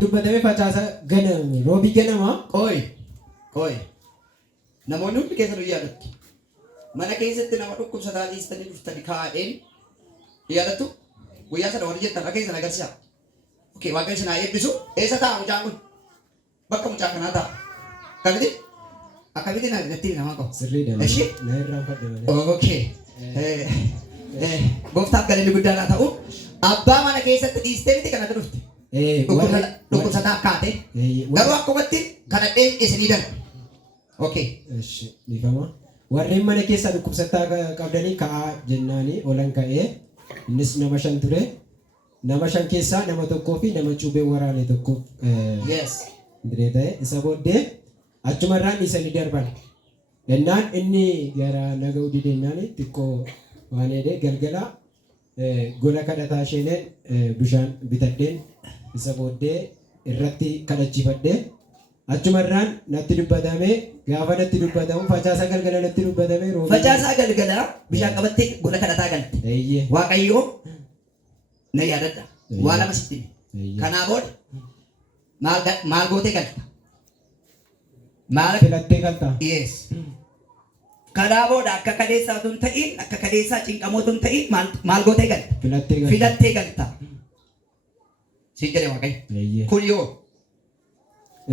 dubbatamee facaasa ganama roobii ganama. Qooyi. Namoonni hundi keessa nu yaadattu. Mana keessatti nama dhukkubsataa dhiistanii dhuftanii kaa'een yaadattu. Guyyaa sana warri jettan akka keessan agarsiisa. Okey, waaqayyo isin haa eebbisu. Eessa ta'a mucaan kun? Bakka mucaa kanaa ta'a. Akkamitti? Akkamitti natti namaa qabu? Sirriidha. Eshi? Na irraan fadhe malee. Okey. Gooftaaf galanni guddaan haa ta'u. Abbaa mana keessatti dhiistee miti kanatti dhufte. Dhukkubsataa kaate. Garuu akkumatti kadhadhee isinii darbe. Okey. Eshi, dhiifama. Warreen mana keessa dhukkubsataa qabdanii ka'aa jennaanii olan ka'ee innis nama 5 ture. Nama 5 keessaa nama tokkoo fi nama cuubee waraane tokko Yes. diree ta'e isa booddee achumarraan isanii darban. Ennaan inni gara naga udideenyaan xiqqoo waan jedhee galgala gola kadhataa isheeneen bishaan bitadheen isa booddee irratti kadhachiifadhee achumarraan natti dubbatame gaafa natti dubbatamu facaasaa galgala natti dubbatame roobii. Facaasaa galgala bishaan qabattee gola kadhataa galte. Eeyyee. Waaqayyoo na yaadadha. Waa lama sitti. Kanaa booda maal gootee galta? Maal filattee galta? Yes. Kanaa booda akka kadeessaa tun ta'in akka kadeessaa cinqamoo tun ta'in maal gootee galta? Filattee galta. Filattee galta. Si jedhe waaqayyo. Eeyyee. Kun yoo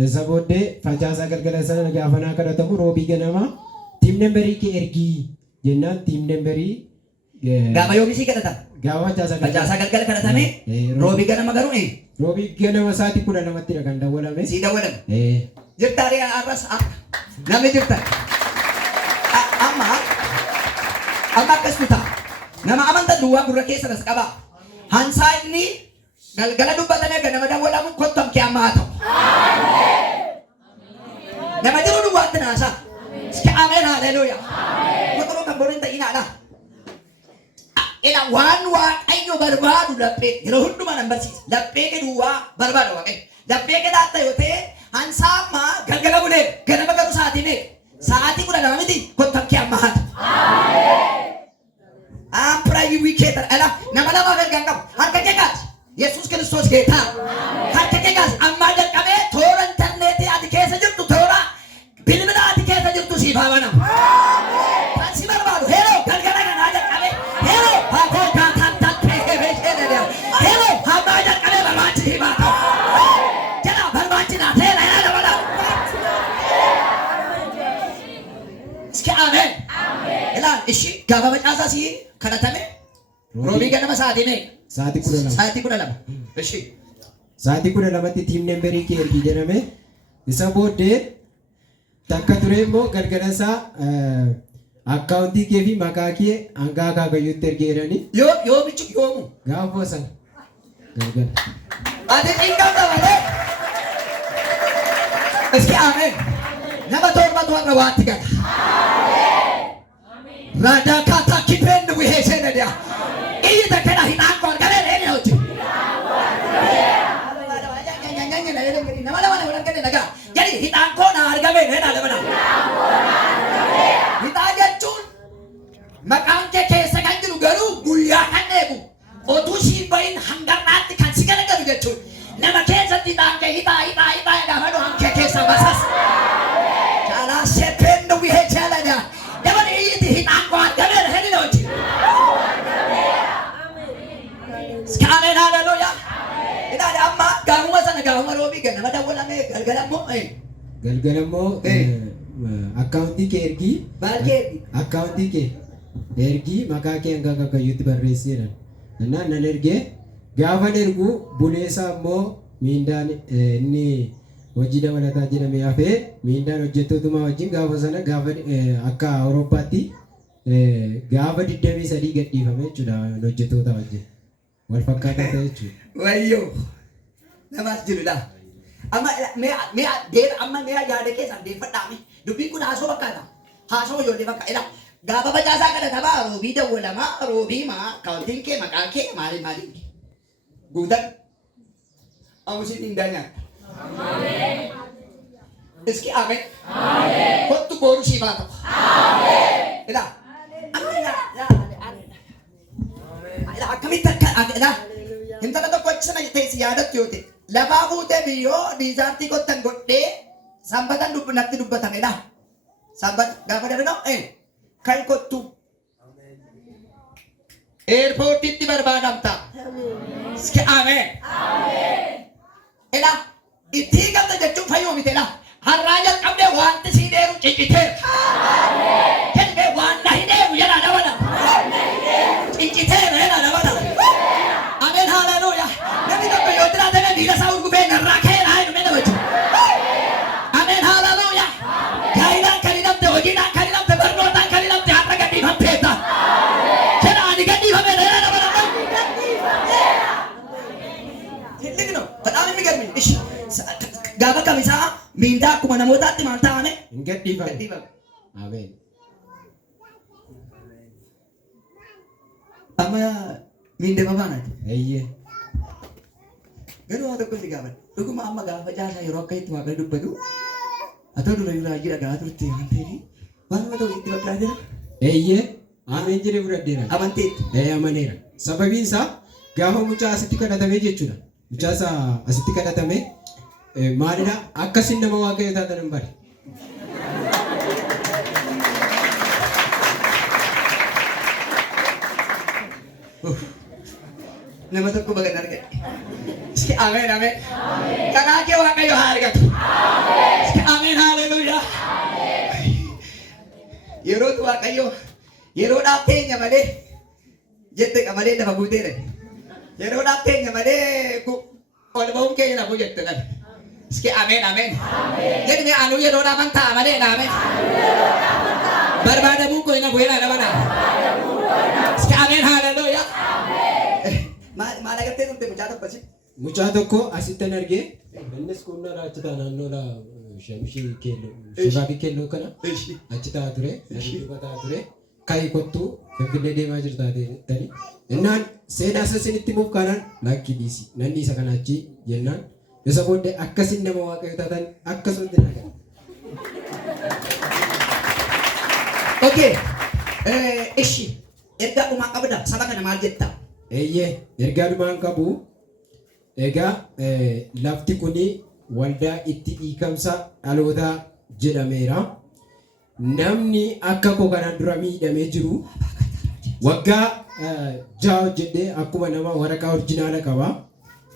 Isa booddee facaasaa galgala sana gaafa naa kadhatamu roobii ganama tiim nambarii kee ergii jennaan tiim nambarii gaafa yoomii si kadhatan? gaafa Facaasaa galgala kadhatame roobii ganama garuu roobii ganama sa'aatii 12 kan dawwalame. si dawwalame. Jirtaadhee arras namni jirtan. Amma akkasitti ta'a. Nama amantan duwwaa gurra keessa nas qaba. Hansaa inni galgala dubbatamee ganama dawwalamu kottam kee amma haa ta'u. Nama jiru duwwaatti naasaa. Iski ameen haleluuyaa. Maqaroo kan boriin ta'inaadha. Ila waan waaqayyo barbaadu laphee yeroo hundumaa nan barsiisa. Laphee kee duwwaa barbaada waaqayyo. Laphee kee daatta yoo ta'e hansaa amma galgala bulee ganama garuu sa'aatii mee sa'aatii 12 miti kottam kee amma haa ta'u. Praying wicked ala nama lama kan qabu harka kee kaas Yesuus Kiristoos geetaa harka kee kaas amma jalqabee toora intarneetii ati keessa jirtu toora bilbila ati keessa jirtu siif haa banamu. Kan si barbaadu heeroo galgala kanaa jalqabee heeroo haakoo kaataan tattee beekee heeroo hammaa jalqabee barbaachi himaa ta'u jala barbaachi naa teela yaa dabala. Iski ameen. Ilaan ishi gaafa macaasaa si kadhatame roobii ganama sa'aatii mee? Sa'aatii 12. Sa'aatii 12. Ishi. Sa'aatii 12tti tiim nambarii kee ergii jedhame isa booddee takka ture immoo galgala isaa akkaawuntii kee fi maqaa kee hangaa kaakayyuutti ergee jedhanii. Yoo bichu yoomu? Gaafa sana galgala. Ati xiqqamta malee? Iski ameen. Nama torbatu warra waatti gala. Radakata kipendo wiheshene dia. Iyi takena hinako argale rene hoji. Jadi hitanko na argame rena dabana. Hitanya chun. Makangke kesa kan jiru garu guyya kan nebu. Otu sibain hanggar nanti kan sigara garu gachun. Nama kesa hitangke hita ya madu hangke kesa basas. Jala sependo wiheshene dia. Dapat ini hitangko argame rene hoji. Amen haleluya. Ina ada amma gahuma sana gahuma robi ganama dawwalame galgalammo galgalammo akkaawuntii kee ergii balkeeti akkaawuntii kee ergii maqaa kee hangaa kaakayyuutti barreesseedhaan nan ergee gaafa ergu buleessaa immoo miindaan inni hojii dabalataa jedhame hafee miindaan hojjettootumaa wajjin gaafa sana gaafa akka Awurooppaatti gaafa 23 gadhiifame jechuudha hojjettoota wajjin. Wal fakkaataa ta'e jechuudha. Wayyoo namaas jirudha. Amma amma yaada keessaan deeffadhaame dubbiin kun haasoo fakkaata. Haasoo ijoollee fakkaata. Gaafa facaasaa kadhatamaa roobii dawwalamaa roobii akkaawuntiin kee maqaan kee maaliin guutan amusiin hin daanyaata. Iski ameen. Kottu booruu siifaa ta'u. Ilaa. Akkamitti akka intala tokko achi sana teessi yaadatti yoo ta'e lafaa fuutee biyyoo diizaartii kottan godhee sanbatan natti dubbatanidha. Sanbat gaafa dargamu kan kottu eerpoortiitti barbaadamta. Iski ameen. Ela itti gamta jechuun fayyoo miteedha. Har'aa jalqabdee wanti sii deemu cicciteera. Kennee waan na hin deemu jedha dabala. Cicciteera jedha dabala. Ameen haaleluyyaa. Namni tokko yoo jiraate dhiira isaa urgufee narraa ka'eera haa jedhu nama jechuudha. Ameen haaleluyyaa. Gaa'elaan kan hidhamte, hojiidhaan kan hidhamte, barnootaan kan hidhamte har'a gadhiifamteetta. Jedha ani gadhiifameera jedha dabala. Hilligno badhaadhi mi garmi ishi gaafa kamisaa miindaa akkuma namootaatti maal ta'ame hin gadhiifame. Ameen. Amma miindee babaanaati. Eeyyee. Garuu haa tokko si gaafadha. Dhuguma amma gaafa jaasaa yeroo akka itti waaqayyo dubbatu atoo dura yuraa jira gaa turte waan ta'eef waan nama ta'u itti bakkaa jira. Eeyyee. Ameen jedhee fudhadheera. Amanteetti. Amaneera. Sababiin isaa gaafa mucaa asitti kadhatame jechuudha. Mucaa isaa asitti kadhatame maalidha? Akkasin nama waaqayyo taatan hin bare. Nama tokko bagan argate. Iski ameen ameen. Karaa kee waaqayyo haa argatu. Iski ameen haaleluyyaa. Yerootu waaqayyo yeroodhaaf teenya malee jette qamalee lafa guuteera. Yeroodhaaf teenya malee ol ba'uun keenya lafu jette lafa. Iski ameen ameen. Jedhime anuu yeroodhaaf an ta'a malee ameen. Barbaadamuun koo hin hafu jedha dabana. Iski ameen haaleluyyaa. Maal agartee turte mucaa tokko asi? Mucaa tokko asittan argee innis kunnaa achitaa naannoo shamishii keelloo shurraabii keelloo kana achitaa ture dubbataa ture ka'ii kottuu finfinnee deemaa jirtaa ta'anii innaan seenaa isinitti muuf kanaan lakkii dhiisi nanni isa kana achi jennaan isa booddee akkasin nama waaqayyo taatan akkasumatti naagan. Okay. Ishi ergaa dhumaa qabda saba kana maal jettaa? Eeyyee ergaa dhumaan qabu egaa lafti kuni waldaa itti hiikamsa dhalootaa jedhameera. Namni akka koo kanaan dura miidhamee jiru waggaa 6 hojjedhee akkuma nama waraqaa orjinaala qaba.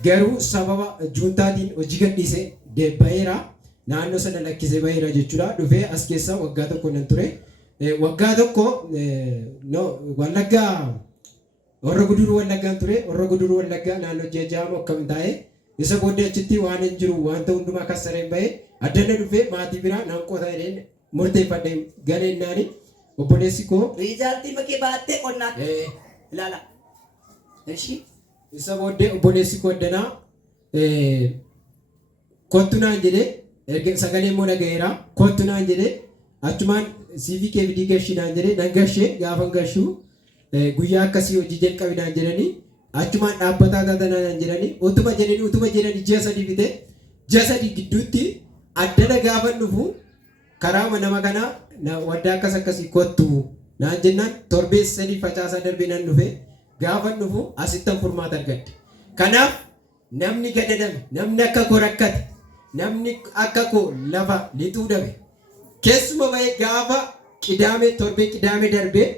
Garuu sababa juuntaatiin hojii gadhiisee deebi'eera. Naannoo sana lakkisee baheera jechuudha. Dhufee as keessa waggaa tokko nan ture. Waggaa tokko Wallaggaa Warra Guduruu Wallaggaan ture. Warra Guduruu Wallaggaa naannoo jajjaamu akkam taa'e isa booddee achitti waan hin jiru wanta hundumaa kassareen bahee addana dhufee maatii biraa naan qotaa jedheen murteeffadhee galeen naani obboleessi koo riizaaltii bakkee baattee qonnaatti ilaala. Isa booddee obboleessi koo addanaa kottu naan jedhee erga sagalee immoo dhaga'eera kottu naan jedhee achumaan CV KVD gashii naan jedhee nan gashee gaafa gashuu guyyaa akkasii hojii jalqabi naan jedhanii achumaan dhaabbataa taatanaa naan jedhanii utuma jedhanii ji'a 3 fite ji'a 3 gidduutti addana gaafa dhufu karaa nama kanaa waddaa akkasii kottu naan jennaan torbee 3 facaasaa darbee nan dhufe gaafa dhufu asittan furmaata argadde. Kanaaf namni gadadame namni akka koo rakkate namni akka koo lafa lixuu dhabe keessuma bahee gaafa torbee qidaamee darbee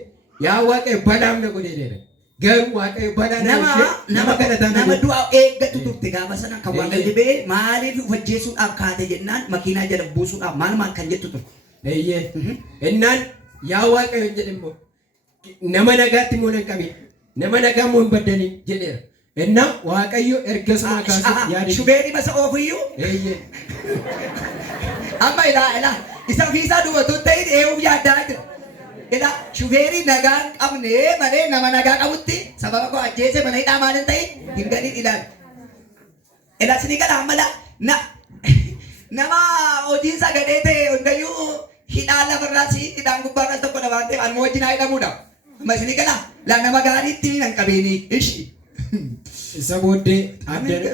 yaa waaqayyo balaam na godhee dheere. Garuu waaqayyo balaa nama kadhataa nama du'a eeggatu turte gaafa sana kan waaqayyo dhibee maaliif ufajjeessuudhaaf kaate jennaan makiinaa jala buusuudhaaf maal kan jettu turte. Eeyyee. Innaan yaa waaqayyo jedhe immoo nama nagaatti immoo nan qabin nama nagaa immoo hin baddanii jedheera. Innaa waaqayyo erga sana kaasee yaade. Shubeeri masa oofiyyuu. Eeyyee. Amma ilaa isa ofiisaa duwwatu ta'in eeguuf yaaddaa jira. Ila shubeeri nagaan qabne malee nama nagaa qabutti sababa koo ajjeese mana hidhaa maal hin ta'in hin gadhiin ilaali. Ila sinii gala ammala nama hojiinsa gadhee ta'e hundayyuu hidhaan lafarraa si hidhaan gubbaarras tokko dha waan ta'eef anuma wajjin haa hidhamuudha. Amma sinii gala laa nama gaariitti nan qabeenii ishi. Isa booddee addana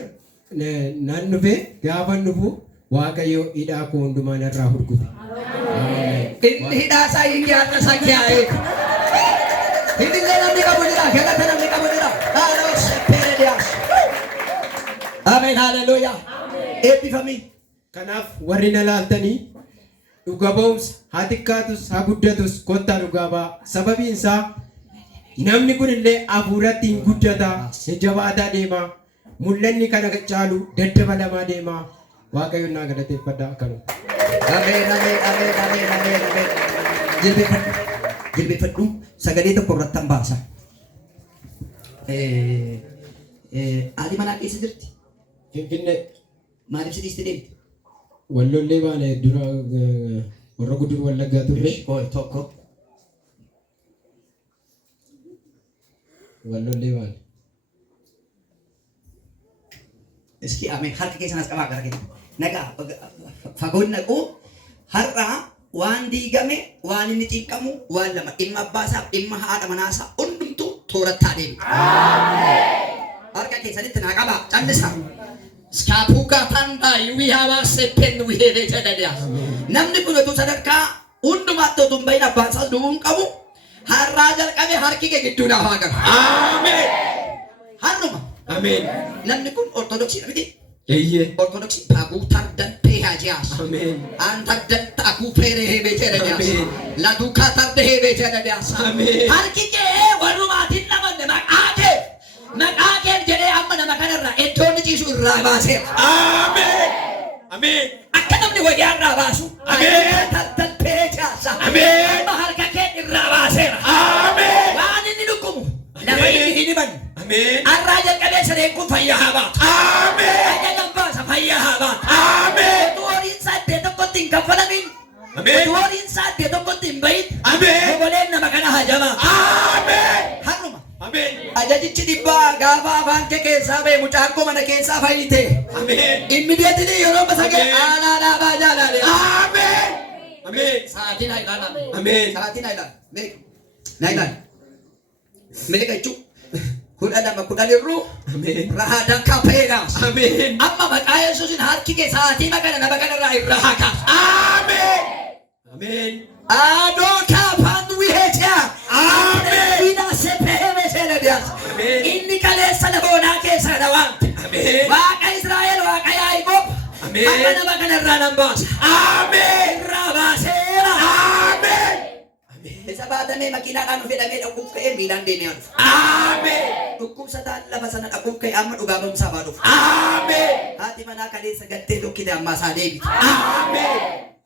nan dhufe gaafa dhufu waaqayyo hidhaa koo hundumaa narraa hurgute. Inni hidhaa isaa hin nyaata isaa kyaa'ee. Hidhillee namni qabu jira galata namni qabu jira. Dhaadhoo seppeere dhiyaas. Ameen. Ameen. Haleluuyaa. Eebbifamii. Kanaaf warri na laaltanii dhuga ba'umsa haa xiqqaatus haa guddatus kottaa dhugaa ba'a. Sababiin isaa namni kun illee hafuuratti hin guddata, jabaataa deema. Mul'anni kana caalu daddabalamaa deema. Waaqayyoon naa galateeffadha kanuma. Ameen. Jilbeeffadhu sagalee tokko irratti hin baasa. Haati manaa keessa jirti. Finfinnee Maaliif si dhiiste deemte? Wallollee baane dura warra gudur wallaggaa turre. Tokko. Wallollee baane. Iski ameen. Harka keessanas qabaa gara keessa. Nagaa fagoon naquu har'aa waan diigame waan inni xiqqamu waan lama dhimma abbaasaaf dhimma haadha manaasaa hundumtuu toorattaa deemu. Harka keessanitti naa qabaa callisaa. Skaapuuka tanda yuwi hawa sepen wihee jedhadha. Namni kun utuu sadarkaa hundumaatti utuu hin bahin abbaasaa du'uun qabu har'aa jalqabe harki kee gidduu naa haa galu. Ameen. Har'uma. Ameen. Namni kun ortodoksii miti. Eeyyee. Ortodoksii taaguu tardan peehajiyaas. Ameen. An tardan taaguu peere heebee jedhadhaas. Ameen. Laduukaa tarde heebee jedhadhaas. Ameen. Harki kee warrumaatiin namanne maqaa kee. Maqaa kee jedhee amma nama kanarraa iddoonni ciisu irraa baaseera. Ameen. Ameen. Akka namni wayyaa irraa baasu. Ameen. Tardan peejaasa. Ameen. Amma harka kee irraa baaseera. Ameen. Waan inni dhugumu. Nama inni hin himan. Ameen. Arraa jalqabee sareen kun fayyaa haa baatu. Ameen. Ajajan baasa fayyaa haa baatu. Ameen. Utuu horiin saaddee tokkotti hin kaffalamin. Ameen. Utuu horiin saaddee tokkotti hin bahin. Ameen. Oboleen nama kana hajamaa. Ameen. Har'uma. Ameen. Ajajichi dhibbaa gaafa afaan kee keessaa ba'e mucaakkoo mana keessaa fayyite. Ameen. Immediately yeroo masagee Ameen. aanaa dhaabaa jaalale. Ameen. Ameen. Sa'aatiin haa ilaalan. Ameen. Sa'aatiin haa ilaalan. Naa ilaalan. Meeqa jechuun? 12 Ameen. rahaadhaan kapeeraas. Ameen. Amma maqaa Yesuusin harki kee sa'aatii makana nama kanarraa irraa haa kaasu. Ameen. Ameen. Adoo kaafaan wiheecha. Ameen. Ina sepeeme seenadiyaas. Ameen. Inni kaleessa namoonaa keessaa na waamte. Ameen. Waaqa Israa'el waaqa Yaaqoob. Ameen. Amma nama kanarraa nan baasa. Ameen. Irraa baaseera. Ameen. Isa baatamee makiinaadhaan fedhamee dhaquuf ka'ee miilaan deemee haa dhufu. Ameen. Dhukkubsataan lafa sana dhaquuf ka'ee amma dhugaa ba'umsaa baa dhufu. Ameen. Haati manaa kaleessa gattee tokkite ammaa isaa deebiti. Ameen.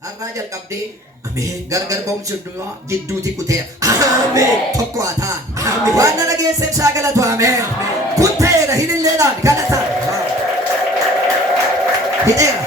Har'aa jalqabdee Ameen. gargar ba'umsi hundumaa jidduuti kuteera. Ameen. Tokko haa ta'an. Ameen. Waan na dhageesseef isaa galatu ameen. Kun ta'eera hin illeedhaan galata. Hidheera.